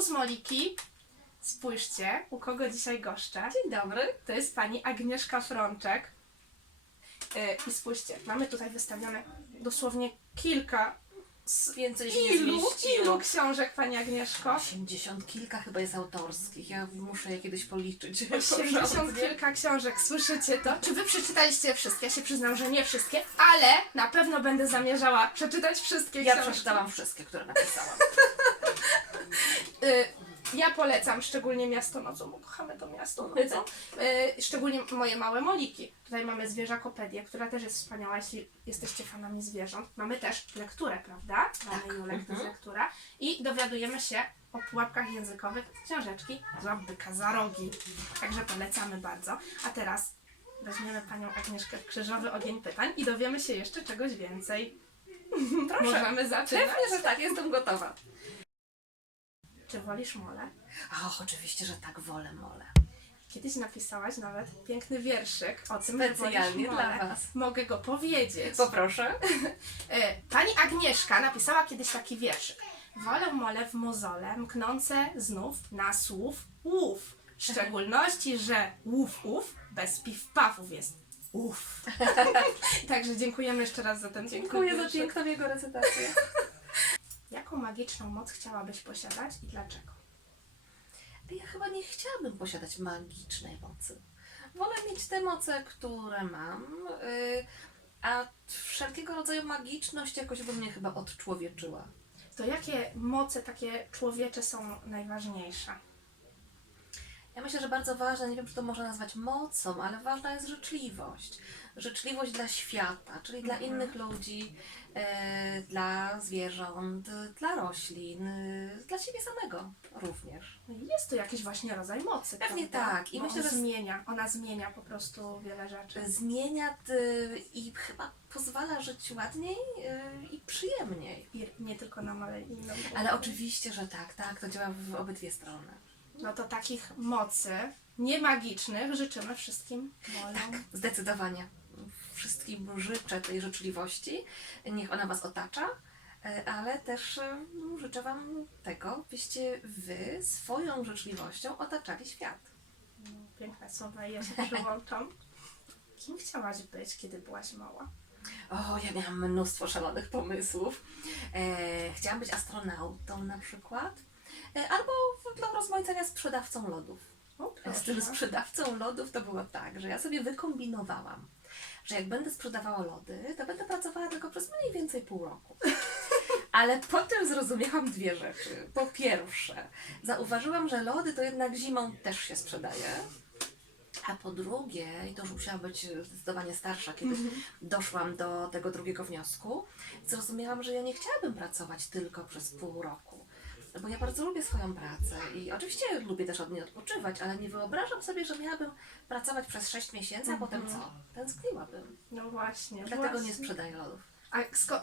Serwus Moliki. Spójrzcie, u kogo dzisiaj goszczę. Dzień dobry. To jest pani Agnieszka Frączek. Yy, I spójrzcie, mamy tutaj wystawione dosłownie kilka. z- Więcej się nie Ilu, zmieściło. ilu książek pani Agnieszko? 80 kilka chyba jest autorskich. Ja muszę je kiedyś policzyć. 80 porządnie. kilka książek, słyszycie to? Czy wy przeczytaliście je wszystkie? Ja się przyznam, że nie wszystkie, ale na pewno będę zamierzała przeczytać wszystkie Ja książki. przeczytałam wszystkie, które napisałam. Y, ja polecam szczególnie Miasto Nocą, bo kochamy to Miasto Nocą. Y, szczególnie moje małe moliki. Tutaj mamy zwierzakopedię, która też jest wspaniała, jeśli jesteście fanami zwierząt. Mamy też lekturę, prawda? Mamy Tak. Julek, Mhm. lektura. I dowiadujemy się o pułapkach językowych książeczki za byka za rogi. Także polecamy bardzo. A teraz weźmiemy panią Agnieszkę w krzyżowy ogień pytań i dowiemy się jeszcze czegoś więcej. Proszę. Możemy zaczynać? Pewnie, że tak, jestem gotowa. Czy wolisz mole? Och, oczywiście, że tak wolę mole. Kiedyś napisałaś nawet piękny wierszyk o tym, że Specjalnie wolisz dla was. Mogę go powiedzieć. Poproszę. E, Pani Agnieszka napisała kiedyś taki wierszyk. Wolę mole w mozole, mknące znów na słów łów. W szczególności, że łów ów bez piw-pawów jest ów. Także dziękujemy jeszcze raz za ten piękny Dziękuję za wierszyk. piękną jego recytację. Jaką magiczną moc chciałabyś posiadać i dlaczego? Ja chyba nie chciałabym posiadać magicznej mocy. Wolę mieć te moce, które mam, yy, a wszelkiego rodzaju magiczność jakoś by mnie chyba odczłowieczyła. To jakie moce takie człowiecze są najważniejsze? Ja myślę, że bardzo ważne, nie wiem czy to można nazwać mocą, ale ważna jest życzliwość. Życzliwość dla świata, czyli dla Mhm. innych ludzi, dla zwierząt, e, dla roślin, e, dla siebie samego również. No i Jest to jakiś właśnie rodzaj mocy. Pewnie prawda? tak. I Bo myślę, on że- zmienia, ona zmienia po prostu wiele rzeczy. Zmienia e, i chyba pozwala żyć ładniej e, i przyjemniej. I nie tylko nam, ale i innym. Ale oczywiście, że tak, tak, to działa w obydwie strony. No to takich mocy niemagicznych życzymy wszystkim molom. Tak, zdecydowanie. Wszystkim życzę tej życzliwości. Niech ona Was otacza, e, ale też e, życzę Wam tego, byście Wy swoją życzliwością otaczali świat. No, Piękne słowa ja się przyłączam. Kim chciałaś być, kiedy byłaś mała? O, ja miałam mnóstwo szalonych pomysłów. E, chciałam być astronautą na przykład. E, albo dla rozmaicenia sprzedawcą lodów. Z tym sprzedawcą lodów to było tak, że ja sobie wykombinowałam, że jak będę sprzedawała lody, to będę pracowała tylko przez mniej więcej pół roku. Ale potem zrozumiałam dwie rzeczy. Po pierwsze, zauważyłam, że lody to jednak zimą też się sprzedaje. A po drugie, i to już musiałam być zdecydowanie starsza, kiedy doszłam do tego drugiego wniosku, zrozumiałam, że ja nie chciałabym pracować tylko przez pół roku. Bo ja bardzo lubię swoją pracę i oczywiście lubię też od niej odpoczywać, ale nie wyobrażam sobie, że miałabym pracować przez 6 miesięcy, a potem co? Tęskniłabym. No właśnie. Dlatego nie właśnie. sprzedaję lodów. A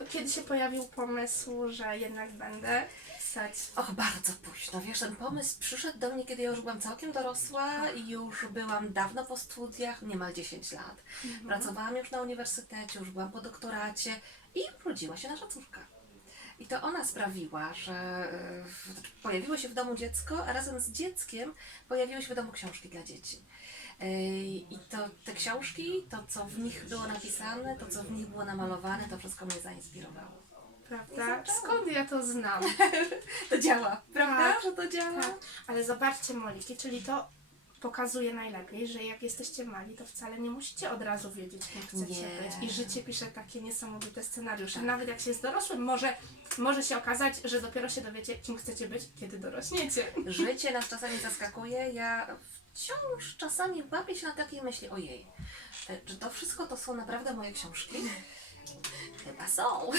kiedy się pojawił pomysł, że jednak będę pisać? Och, bardzo późno. Wiesz, ten pomysł przyszedł do mnie, kiedy ja już byłam całkiem dorosła i już byłam dawno po studiach, niemal 10 lat. Pracowałam już na uniwersytecie, już byłam po doktoracie i urodziła się nasza córka. I to ona sprawiła, że e, pojawiło się w domu dziecko, a razem z dzieckiem pojawiły się w domu książki dla dzieci. E, I to te książki, to co w nich było napisane, to co w nich było namalowane, to wszystko mnie zainspirowało. Prawda? Skąd ja to znam? To działa, prawda? Tak, że to działa? Tak. Ale zobaczcie, Moliki, czyli to pokazuje najlepiej, że jak jesteście mali, to wcale nie musicie od razu wiedzieć, kim chcecie Nie. być. I życie pisze takie niesamowite scenariusze. Tak. Nawet jak się jest dorosłym, może, może się okazać, że dopiero się dowiecie, kim chcecie być, kiedy dorośniecie. Życie nas czasami zaskakuje. Ja wciąż czasami łapię się na takiej myśli, ojej, czy to wszystko to są naprawdę moje książki? Chyba są.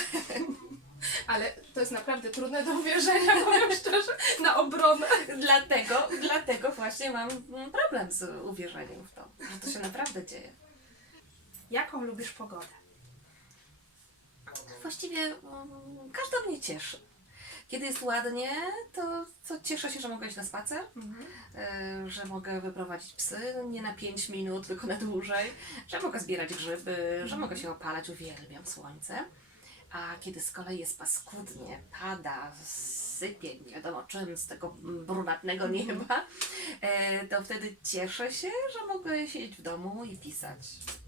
Ale to jest naprawdę trudne do uwierzenia, powiem szczerze, na obronę. dlatego, dlatego właśnie mam problem z uwierzeniem w to, że to się naprawdę dzieje. Jaką lubisz pogodę? Właściwie mm, każda mnie cieszy. Kiedy jest ładnie, to, to cieszę się, że mogę iść na spacer, e, że mogę wyprowadzić psy nie na 5 minut, tylko na dłużej, że mogę zbierać grzyby, że mogę się opalać, uwielbiam słońce. A kiedy z kolei jest paskudnie, pada, sypie, nie wiadomo czym z tego brunatnego nieba, e, to wtedy cieszę się, że mogę siedzieć w domu i pisać.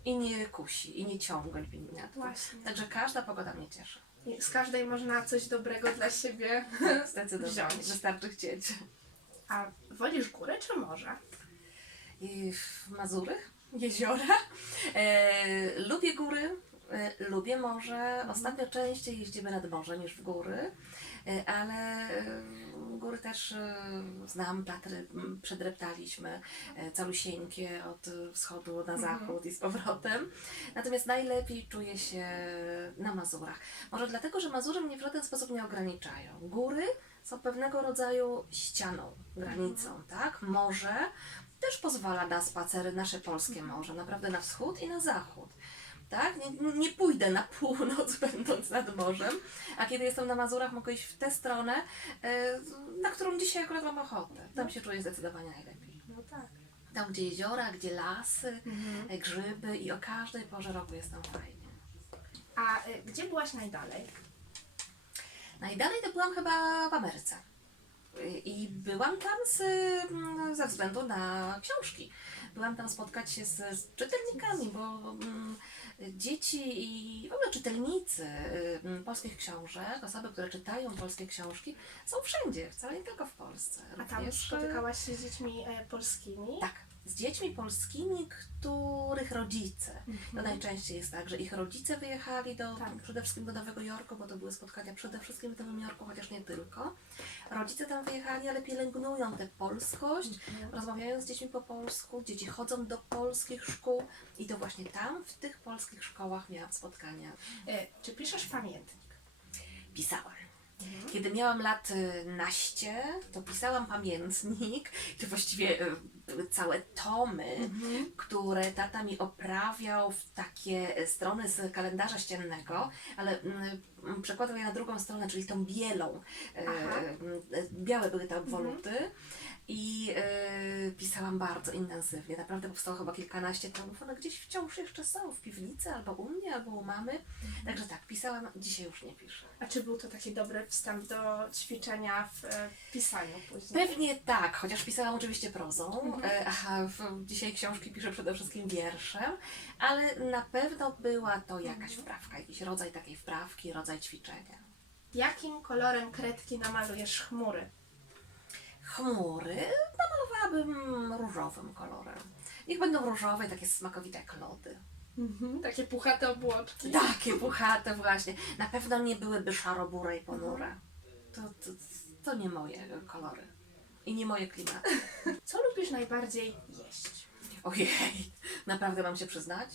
I nie kusi, i nie ciągnąć winiatu. Także każda pogoda mnie cieszy. Z każdej można coś dobrego dla siebie. Zdecydowanie. Wziąć. Wystarczy chcieć. A wolisz góry czy morze? I w Mazury, jeziora. E, lubię góry, lubię morze. Ostatnio częściej jeździmy nad morze niż w góry, e, ale e, góry też znam, Tatry m, przedreptaliśmy calusieńkie od wschodu na zachód i z powrotem. Natomiast najlepiej czuję się na Mazurach. Może dlatego, że Mazury mnie w żaden sposób nie ograniczają. Góry są pewnego rodzaju ścianą, granicą, tak? Morze też pozwala na spacery nasze polskie morze, naprawdę na wschód i na zachód. Tak? Nie, nie pójdę na północ, będąc nad morzem, a kiedy jestem na Mazurach, mogę iść w tę stronę, e, na którą dzisiaj akurat mam ochotę. Tam się czuję zdecydowanie najlepiej. No tak. Tam, gdzie jeziora, gdzie lasy, e, grzyby i o każdej porze roku jest tam fajnie. A y, gdzie byłaś najdalej? Najdalej to byłam chyba w Ameryce. I byłam tam z, mm, ze względu na książki. Byłam tam spotkać się z, z czytelnikami, bo mm, dzieci i w ogóle czytelnicy mm, polskich książek, osoby, które czytają polskie książki, są wszędzie, wcale nie tylko w Polsce. A tam Również, spotykałaś się z dziećmi e, polskimi? tak, z dziećmi polskimi, których rodzice. To Mhm. najczęściej jest tak, że ich rodzice wyjechali do, Tak. przede wszystkim do Nowego Jorku, bo to były spotkania przede wszystkim w Nowym Jorku, chociaż nie tylko. Rodzice tam wyjechali, ale pielęgnują tę polskość, Mhm. rozmawiają z dziećmi po polsku, dzieci chodzą do polskich szkół i to właśnie tam, w tych polskich szkołach miałam spotkania. E, czy piszesz pamiętnik? Pisałam. Kiedy miałam lat y, naście, to pisałam pamiętnik, to właściwie y, były całe tomy, które tata mi oprawiał w takie y, strony z kalendarza ściennego, ale mm, przekładał je na drugą stronę, czyli tą bielą. Aha. Białe były te obwoluty. I y, pisałam bardzo intensywnie. Naprawdę powstało chyba kilkanaście tomów. One gdzieś wciąż jeszcze są w piwnicy, albo u mnie, albo u mamy. Także tak, pisałam, dzisiaj już nie piszę. A czy był to taki dobry wstęp do ćwiczenia w e, pisaniu później? Pewnie tak, chociaż pisałam oczywiście prozą, e, a w, dzisiaj książki piszę przede wszystkim wierszem, ale na pewno była to jakaś wprawka, jakiś rodzaj takiej wprawki, rodzaj ćwiczenia. Jakim kolorem kredki namalujesz chmury? Chmury namalowałabym różowym kolorem. Niech będą różowe, takie smakowite jak lody. Takie puchate obłoczki. Takie puchate właśnie. Na pewno nie byłyby szarobure i ponure. To, to, to nie moje kolory. I nie moje klimaty. Co lubisz najbardziej jeść? Ojej, naprawdę mam się przyznać?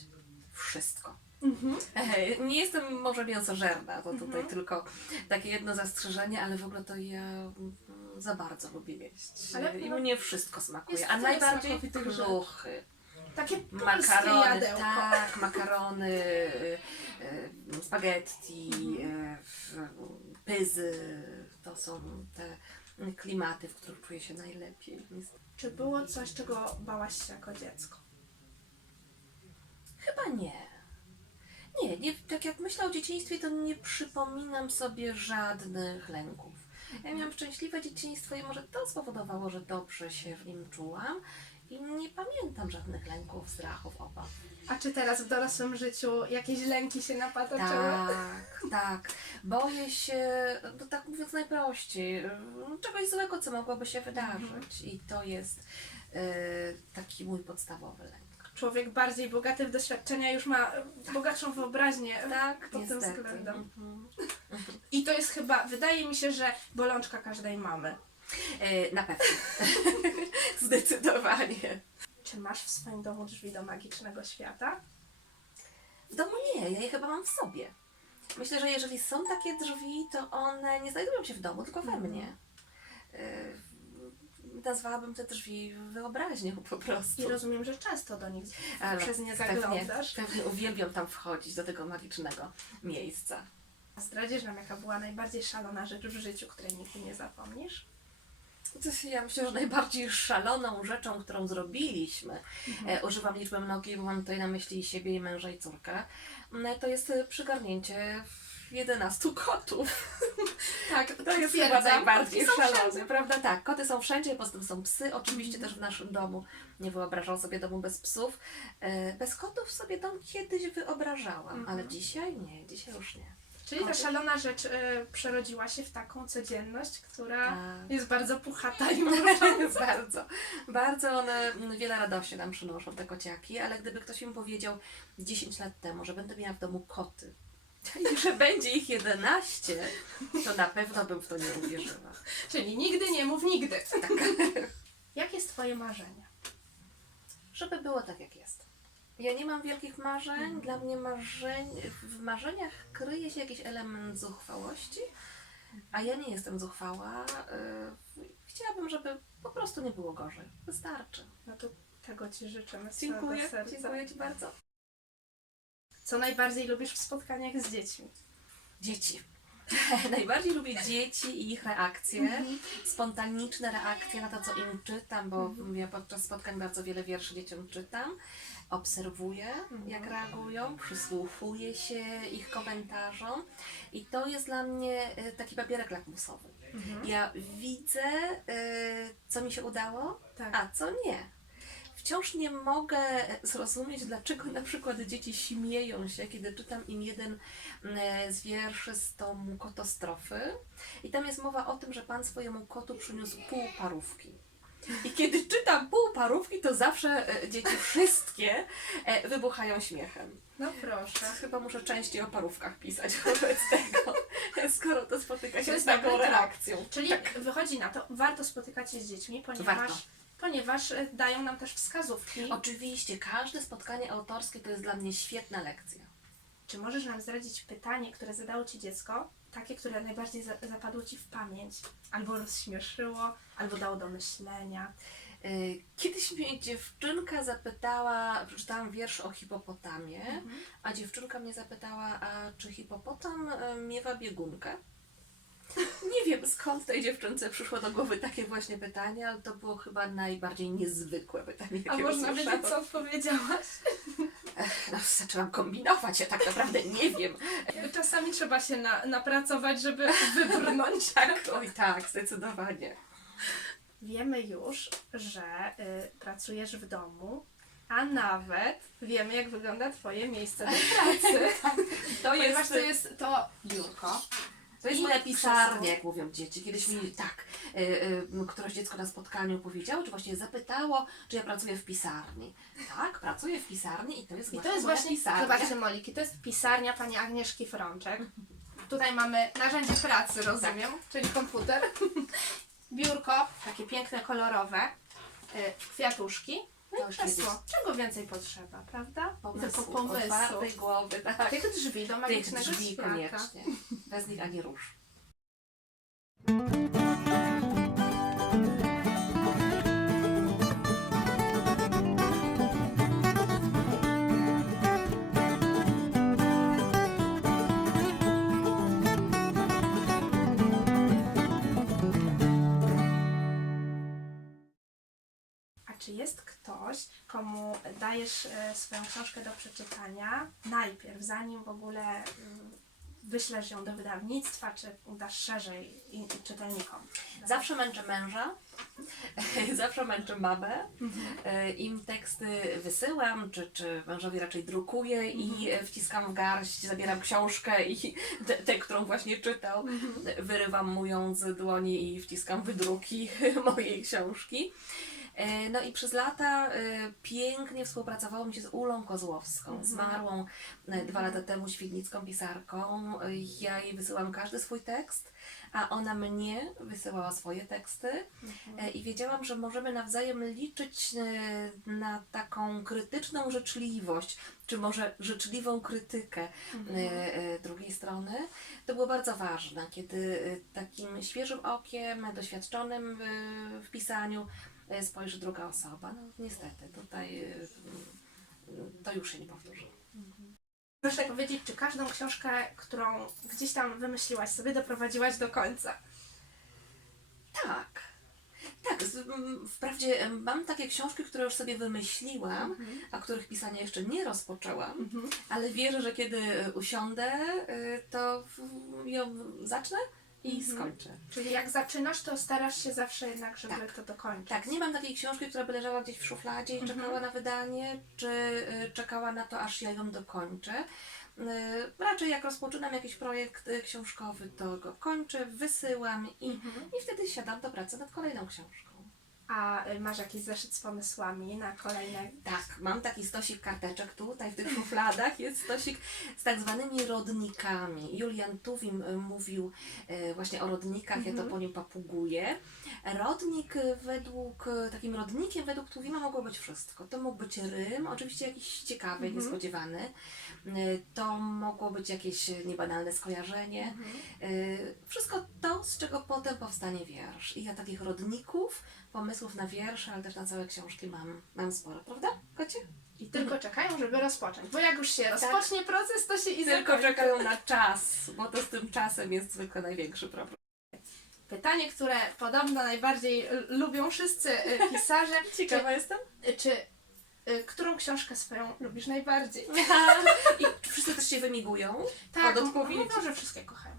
Wszystko. Mhm. Nie jestem może mięsożerna, to tutaj Mhm. tylko takie jedno zastrzeżenie, ale w ogóle to ja mm, za bardzo lubię jeść. Ale I mnie wszystko smakuje, a najbardziej kruchy. Takie Makarony, jadełko. tak, makarony, y, y, spaghetti, Mhm. w- pyzy. To są te klimaty, w których czuję się najlepiej. Czy było coś, czego bałaś się jako dziecko? Chyba nie. Nie, nie, tak jak myślę o dzieciństwie, to nie przypominam sobie żadnych lęków. Ja miałam szczęśliwe dzieciństwo i może to spowodowało, że dobrze się w nim czułam i nie pamiętam żadnych lęków, strachów, obaw. A czy teraz w dorosłym życiu jakieś lęki się napatoczyły? Tak, tak. Boję się, no tak mówiąc najprościej, czegoś złego, co mogłoby się wydarzyć. I to jest y, taki mój podstawowy lęk. Człowiek bardziej bogaty w doświadczenia już ma bogatszą wyobraźnię Tak, pod tym niestety. względem. Mhm. I to jest chyba, wydaje mi się, że bolączka każdej mamy. E, Na pewno. Zdecydowanie. Czy masz w swoim domu drzwi do magicznego świata? W domu nie, ja je chyba mam w sobie. Myślę, że jeżeli są takie drzwi, to one nie znajdują się w domu, tylko we mnie. E, Nazwałabym te drzwi wyobraźnią po prostu. I rozumiem, że często do nich Ale przez nie pewnie, zaglądasz. pewnie uwielbiam tam wchodzić do tego magicznego miejsca. Zdradzisz nam, jaka była najbardziej szalona rzecz w życiu, której nigdy nie zapomnisz? Ja myślę, że najbardziej szaloną rzeczą, którą zrobiliśmy, e, używam liczby mnogiej, bo mam tutaj na myśli siebie, i męża, i córkę, m, to jest e, przygarnięcie w 11 kotów. Tak, To jest chyba najbardziej szalone, prawda? Tak, koty są wszędzie, poza tym są psy, oczywiście Mhm. też w naszym domu. Nie wyobrażam sobie domu bez psów. E, Bez kotów sobie dom kiedyś wyobrażałam, Mhm. ale dzisiaj nie, dzisiaj już nie. Czyli ta szalona rzecz y, przerodziła się w taką codzienność, która Tak. jest bardzo puchata i mrucząca. bardzo, bardzo one mm, wiele radości nam przynoszą, te kociaki, ale gdyby ktoś mi powiedział 10 lat temu, że będę miała w domu koty i że będzie ich 11, to na pewno bym w to nie uwierzyła. Czyli nigdy nie mów nigdy. Jakie jest Twoje marzenie? Żeby było tak, jak jest. Ja nie mam wielkich marzeń. Dla mnie marzeń, w marzeniach kryje się jakiś element zuchwałości, a ja nie jestem zuchwała. Yy, Chciałabym, żeby po prostu nie było gorzej. Wystarczy. No to tego Ci życzymy Dziękuję. serca. Dziękuję Ci bardzo. Co najbardziej lubisz w spotkaniach z dziećmi? Dzieci. Najbardziej lubię dzieci i ich reakcje, spontaniczne reakcje na to, co im czytam, bo ja podczas spotkań bardzo wiele wierszy dzieciom czytam. Obserwuję, jak reagują, przysłuchuję się ich komentarzom i to jest dla mnie y, taki papierek lakmusowy. Ja widzę, y, co mi się udało, Tak. a co nie. Wciąż nie mogę zrozumieć, dlaczego na przykład dzieci śmieją się, kiedy czytam im jeden mm, z wierszy z tomu Kotostrofy. I tam jest mowa o tym, że pan swojemu kotu przyniósł pół parówki. I kiedy czytam pół parówki, to zawsze e, dzieci wszystkie e, wybuchają śmiechem. No proszę. Chyba muszę częściej o parówkach pisać wobec tego, skoro to spotyka się z taką trop. reakcją. Czyli wychodzi na to, warto spotykać się z dziećmi, ponieważ, Warto. Ponieważ y, dają nam też wskazówki. Oczywiście, każde spotkanie autorskie to jest dla mnie świetna lekcja. Czy możesz nam zdradzić pytanie, które zadało Ci dziecko? Takie, które najbardziej za- zapadło Ci w pamięć, albo rozśmieszyło, albo dało do myślenia. Y, Kiedyś mnie dziewczynka zapytała, przeczytałam wiersz o hipopotamie, a dziewczynka mnie zapytała, a czy hipopotam y, miewa biegunkę? Nie wiem skąd tej dziewczynce przyszło do głowy takie właśnie pytanie, ale to było chyba najbardziej niezwykłe pytanie, A jakie można usłyszałam. wiedzieć, co odpowiedziałaś? No, zaczęłam kombinować, ja tak naprawdę nie wiem. Czasami trzeba się na, napracować, żeby wybrnąć. Tak, oj tak, zdecydowanie. Wiemy już, że y, pracujesz w domu, a nawet wiemy, jak wygląda Twoje miejsce do pracy. To Ponieważ jest, to jest to biurko. To jest moja pisarnia, krzesło. jak mówią dzieci. Kiedyś mi tak, y, y, któreś dziecko na spotkaniu powiedziało, czy właśnie zapytało, czy ja pracuję w pisarni. Tak, pracuję w pisarni i to jest I to właśnie jest moja właśnie, pisarnia. zobaczcie Moliki, to jest pisarnia pani Agnieszki Frączek. Tutaj mamy narzędzie pracy, rozumiem, czyli komputer. Biurko, takie piękne, kolorowe, y, kwiatuszki. No i krzesło. Czego więcej potrzeba, prawda? Pomysł, Tylko pomysłu. otwartej głowy, tak. Tych drzwi do Tych magicznego drzwi świata. koniecznie. Bez nich ani rusz. A czy jest ktoś, komu dajesz e, swoją książkę do przeczytania najpierw, zanim w ogóle mm, wyślesz ją do wydawnictwa, czy dasz szerzej i, i czytelnikom? Zawsze męczę męża, zawsze męczę mamę. E, Im teksty wysyłam, czy, czy mężowi raczej drukuję i e, wciskam w garść, zabieram książkę i tę, tę, którą właśnie czytał, wyrywam mu ją z dłoni i wciskam wydruki mojej książki. E, No i przez lata e, pięknie współpracowało mi się z Ulą Kozłowską, zmarłą e, dwa lata temu świdnicką pisarką. Ja jej wysyłam każdy swój tekst, a ona mnie wysyłała swoje teksty. E, i wiedziałam, że możemy nawzajem liczyć na taką krytyczną życzliwość, czy może życzliwą krytykę drugiej strony. To było bardzo ważne, kiedy takim świeżym okiem, doświadczonym w- pisaniu spojrzy druga osoba. No niestety, tutaj e, to już się nie powtórzy. Proszę powiedzieć, czy każdą książkę, którą gdzieś tam wymyśliłaś sobie, doprowadziłaś do końca? Tak. Tak, Tak, wprawdzie mam takie książki, które już sobie wymyśliłam, Mhm. a których pisania jeszcze nie rozpoczęłam, Mhm. ale wierzę, że kiedy e, usiądę, e, to ją zacznę i Mhm. skończę. Czyli jak zaczynasz, to starasz się zawsze jednak, żeby Tak. to dokończyć. Tak, nie mam takiej książki, która by leżała gdzieś w szufladzie i Mhm. czekała na wydanie, czy y, czekała na to, aż ja ją dokończę. Y, Raczej jak rozpoczynam jakiś projekt y, książkowy, to go kończę, wysyłam i, Mhm. i wtedy siadam do pracy nad kolejną książką. A y, masz jakiś zeszyt z pomysłami na kolejne... Tak, mam taki stosik karteczek tutaj w tych szufladach. Jest stosik z tak zwanymi rodnikami. Julian Tuwim y, mówił y, właśnie o rodnikach, ja to Mhm. po nim papuguję. Rodnik według, takim rodnikiem według Tuwima mogło być wszystko. To mógł być rym, oczywiście jakiś ciekawy, Mhm. niespodziewany. Y, To mogło być jakieś niebanalne skojarzenie. Mhm. Y, Wszystko to, z czego potem powstanie wiersz. I ja takich rodników, pomysłów na wiersze, ale też na całe książki mam, mam sporo, prawda, kocie? I tylko czekają, żeby rozpocząć. Bo jak już się rozpocznie proces, to się i tylko zakończy. czekają na czas, bo to z tym czasem jest zwykle największy problem. Pytanie, które podobno najbardziej y, lubią wszyscy y, pisarze. Ciekawa jestem. Czy, czy y, którą książkę swoją lubisz najbardziej? I wszyscy też się wymigują Tak, od odpowiedzi. mówią, że wszystkie kochają.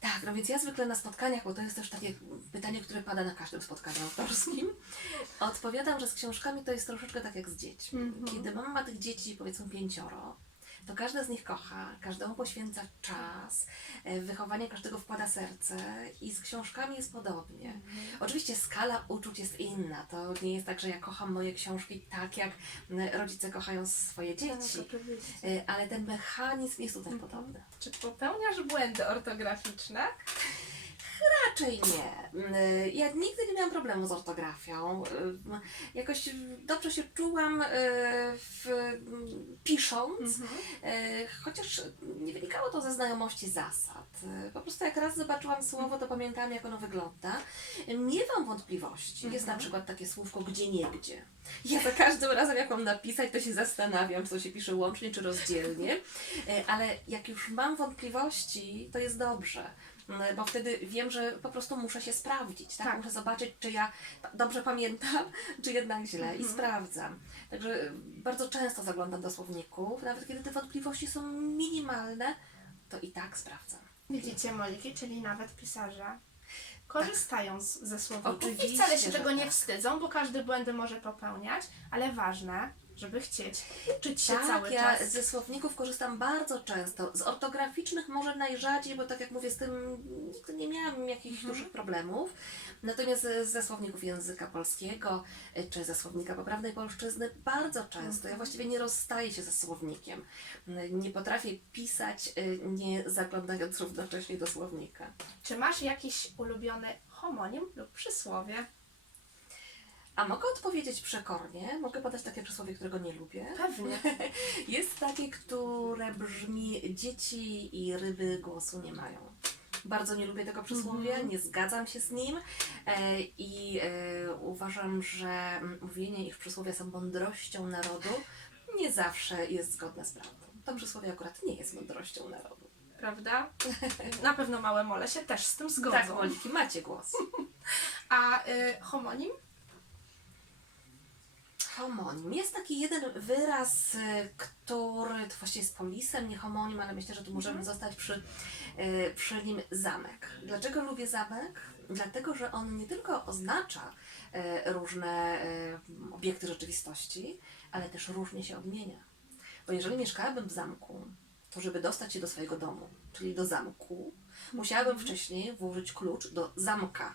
Tak, no więc ja zwykle na spotkaniach, bo to jest też takie pytanie, które pada na każdym spotkaniu autorskim, odpowiadam, że z książkami to jest troszeczkę tak jak z dziećmi. Mhm. Kiedy mama ma tych dzieci, powiedzmy pięcioro, to każda z nich kocha, każdemu poświęca czas, e, w wychowanie każdego wkłada serce i z książkami jest podobnie. Mhm. Oczywiście skala uczuć jest inna. To nie jest tak, że ja kocham moje książki tak, jak rodzice kochają swoje dzieci. Tak, oczywiście. E, Ale ten mechanizm jest tutaj Mhm. podobny. Czy popełniasz błędy ortograficzne? Raczej nie. Y, Ja nigdy nie miałam problemu z ortografią. Y, Jakoś dobrze się czułam y, w, mm, pisząc, Mhm. y, chociaż nie wynikało to ze znajomości zasad. Po prostu jak raz zobaczyłam słowo, to pamiętałam jak ono wygląda. Nie mam wątpliwości. Jest Mhm. na przykład takie słówko gdzie nie gdzie. Ja za każdym razem jak mam napisać, to się zastanawiam, co się pisze łącznie czy rozdzielnie. Y, Ale jak już mam wątpliwości, to jest dobrze. Mm, Bo wtedy wiem, że po prostu muszę się sprawdzić, tak? Tak. Muszę zobaczyć, czy ja dobrze pamiętam, czy jednak źle i Mhm. sprawdzam. Także bardzo często zaglądam do słowników, nawet kiedy te wątpliwości są minimalne, to i tak sprawdzam. Widzicie, Moliki, czyli nawet pisarze korzystają z, ze słowników i Oczywiście, wcale się że tego nie tak. wstydzą, bo każdy błędy może popełniać, ale ważne, żeby chcieć uczyć się Tak, cały ja czas. ze słowników korzystam bardzo często. Z ortograficznych może najrzadziej, bo tak jak mówię, z tym nigdy nie miałam jakichś Mhm. dużych problemów. Natomiast e, ze słowników języka polskiego, e, czy ze słownika poprawnej polszczyzny bardzo często. Ja Mhm. właściwie nie rozstaję się ze słownikiem. N- Nie potrafię pisać, e, nie zaglądając równocześnie do słownika. Czy masz jakiś ulubiony homonim lub przysłowie? A mogę odpowiedzieć przekornie? Mogę podać takie przysłowie, którego nie lubię? Pewnie. Jest takie, które brzmi dzieci i ryby głosu nie mają. Bardzo nie lubię tego przysłowia, Mhm. nie zgadzam się z nim e, i e, uważam, że mm, mówienie, iż przysłowia są mądrością narodu, nie zawsze jest zgodne z prawdą. To przysłowie akurat nie jest mądrością narodu. Prawda? Na pewno małe mole się też z tym zgodzą. Tak, Moliki, macie głos. A y, homonim? Homonim. Jest taki jeden wyraz, y, który to właściwie jest polisem, nie homonim, ale myślę, że tu możemy Mhm. zostać przy, y, przy nim zamek. Dlaczego lubię zamek? Dlatego, że on nie tylko oznacza y, różne obiekty rzeczywistości, ale też różnie się odmienia. Bo jeżeli mieszkałabym w zamku, to żeby dostać się do swojego domu, czyli do zamku, musiałabym wcześniej włożyć klucz do zamka.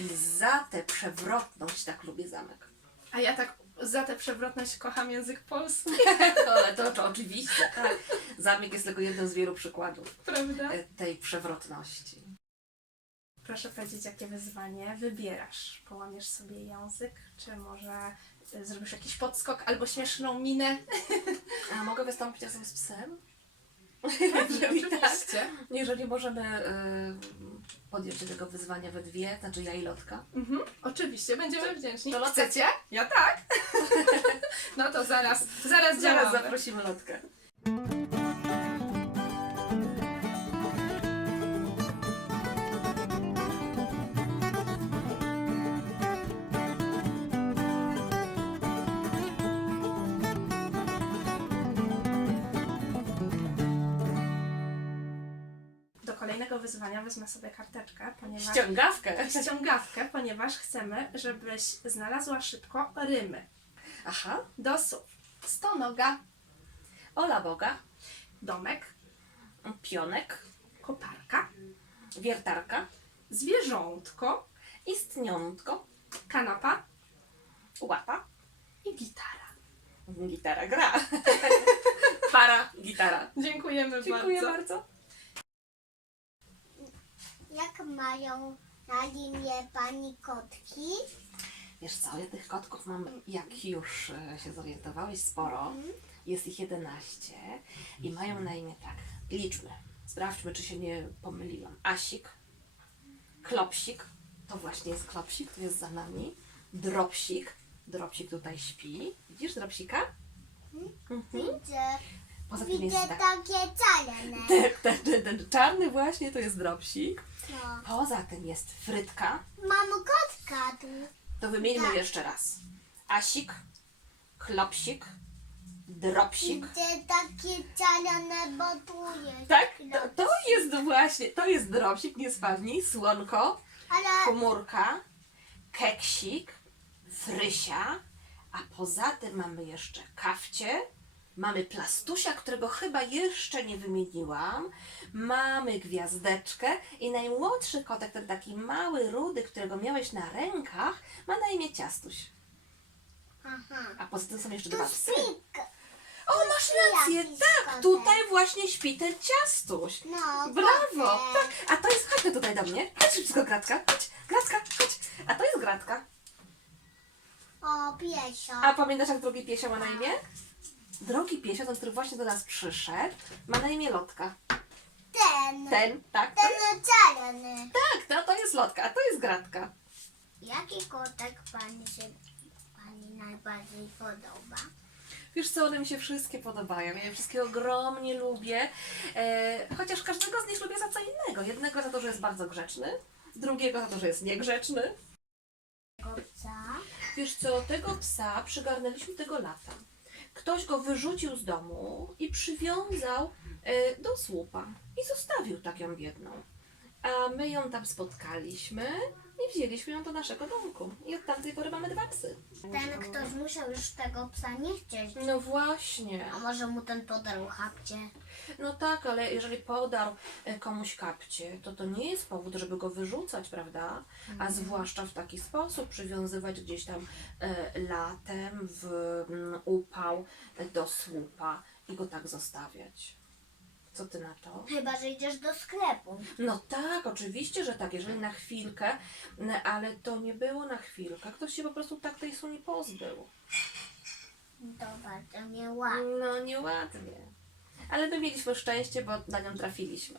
I za tę przewrotność tak lubię zamek. A ja tak za tę przewrotność kocham język polski, Ale to, to oczywiście, tak. Zamek jest tylko jednym z wielu przykładów prawda? e, tej przewrotności. Proszę powiedzieć, jakie wyzwanie wybierasz? Połamiesz sobie język, czy może y, zrobisz jakiś podskok albo śmieszną minę? A mogę wystąpić razem z psem? Oczywiście. Jeżeli możemy y, podjąć się tego wyzwania we dwie, znaczy ja i Lotka. Mhm, oczywiście, będziemy wdzięczni. to lotka- Chcecie? Ja tak. no to zaraz, zaraz Zaraz działamy. zaprosimy Lotkę. Wyzwania wezmę sobie karteczkę, ponieważ Ściągawkę. ściągawkę, ponieważ chcemy, żebyś znalazła szybko rymy. Aha. Do słów. Stonoga, Ola Boga. domek, Pionek. koparka, Wiertarka. zwierzątko, Istniątko. kanapa Łapa. i gitara. Gitara gra. Para gitara. Dziękujemy Dziękuję bardzo. bardzo. Jak mają na imię pani kotki? Wiesz co, ja tych kotków mam, jak już e, się zorientowałeś, sporo. Jest ich 11 i mają na imię tak. Liczmy. Sprawdźmy, czy się nie pomyliłam. Asik, Klopsik, to właśnie jest Klopsik, tu jest za nami. Dropsik, Dropsik tutaj śpi. Widzisz Dropsika? Mhm. Widzę, Poza tym jest widzę tak. takie czarne. Ten, ten, ten, ten czarny właśnie to jest Dropsik. No. Poza tym jest Frytka. Mam kotka tu. To wymieńmy Tak. jeszcze raz. Asik, Klopsik, Dropsik. Widzę takie czarne, bo tu jest. Tak, to, to jest właśnie, to jest dropsik, nie spadnij, słonko, Ale komórka, keksik, frysia, a poza tym mamy jeszcze kawcie, mamy plastusia, którego chyba jeszcze nie wymieniłam, mamy gwiazdeczkę i najmłodszy kotek, ten taki mały, rudy, którego miałeś na rękach, ma na imię Ciastuś. Aha. A poza tym są jeszcze dwa psy. O, masz rację, jakiś tak, kotek. tutaj właśnie śpi ten Ciastuś. No, Brawo! kotek. Tak, a to jest, chodź tutaj do mnie. Chodź szybko, Gratka. Chodź, Gratka, chodź. A to jest Gratka. O, piesio. A pamiętasz, jak drugi piesio ma na imię? Drogi piesio, ten, który właśnie do nas przyszedł, ma na imię Lotka. Ten. Ten, tak? Ten czarny. Tak, no to jest Lotka, a to jest Gratka. Jaki kotek pani się pani najbardziej podoba? Wiesz co, one mi się wszystkie podobają. Ja je wszystkie ogromnie lubię. E, chociaż każdego z nich lubię za co innego. Jednego za to, że jest bardzo grzeczny, drugiego za to, że jest niegrzeczny. Kopca. Wiesz co, tego psa przygarnęliśmy tego lata. Ktoś go wyrzucił z domu i przywiązał e, do słupa i zostawił tak ją biedną. A my ją tam spotkaliśmy i wzięliśmy ją do naszego domku. I od tamtej pory mamy dwa psy. Ten ktoś musiał już tego psa nie chcieć. No właśnie. A może mu ten podarł chapcie? No tak, ale jeżeli podarł e, komuś kapcie, to to nie jest powód, żeby go wyrzucać, prawda? A zwłaszcza w taki sposób przywiązywać gdzieś tam e, latem w mm, upał e, do słupa i go tak zostawiać. Co ty na to? Chyba, że idziesz do sklepu. No tak, oczywiście, że tak, jeżeli na chwilkę, n- ale to nie było na chwilkę. Ktoś się po prostu tak tej suni pozbył. To bardzo nieładnie. No nieładnie. Ale my mieliśmy szczęście, bo na nią trafiliśmy.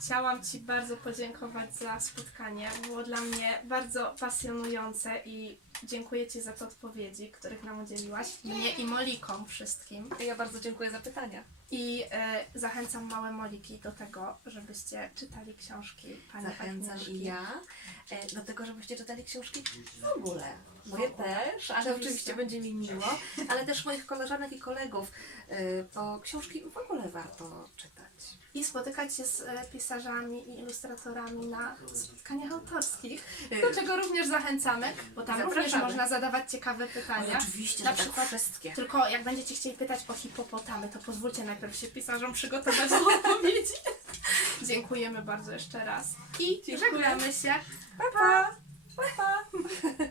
Chciałam Ci bardzo podziękować za spotkanie. Było dla mnie bardzo pasjonujące i dziękuję Ci za te odpowiedzi, których nam udzieliłaś. Mnie i Molikom wszystkim. Ja bardzo dziękuję za pytania. I e, zachęcam małe Moliki do tego, żebyście czytali książki Pani Zachęcam Agnieszki. i ja e, do tego, żebyście czytali książki w ogóle. Moje też, ale Oczywiście. oczywiście będzie mi miło, ale też moich koleżanek i kolegów, e, bo książki w ogóle warto czytać. I spotykać się z e, pisarzami i ilustratorami na spotkaniach autorskich, Y, do czego również zachęcamy, bo tam również Zapraszamy. można zadawać ciekawe pytania. oczywiście, na że tak przykład wszystkie. Tylko jak będziecie chcieli pytać o hipopotamy, to pozwólcie najpierw się pisarzom przygotować do odpowiedzi. Dziękujemy bardzo jeszcze raz. I Dziękuję. żegnamy się. Pa, pa! pa, pa.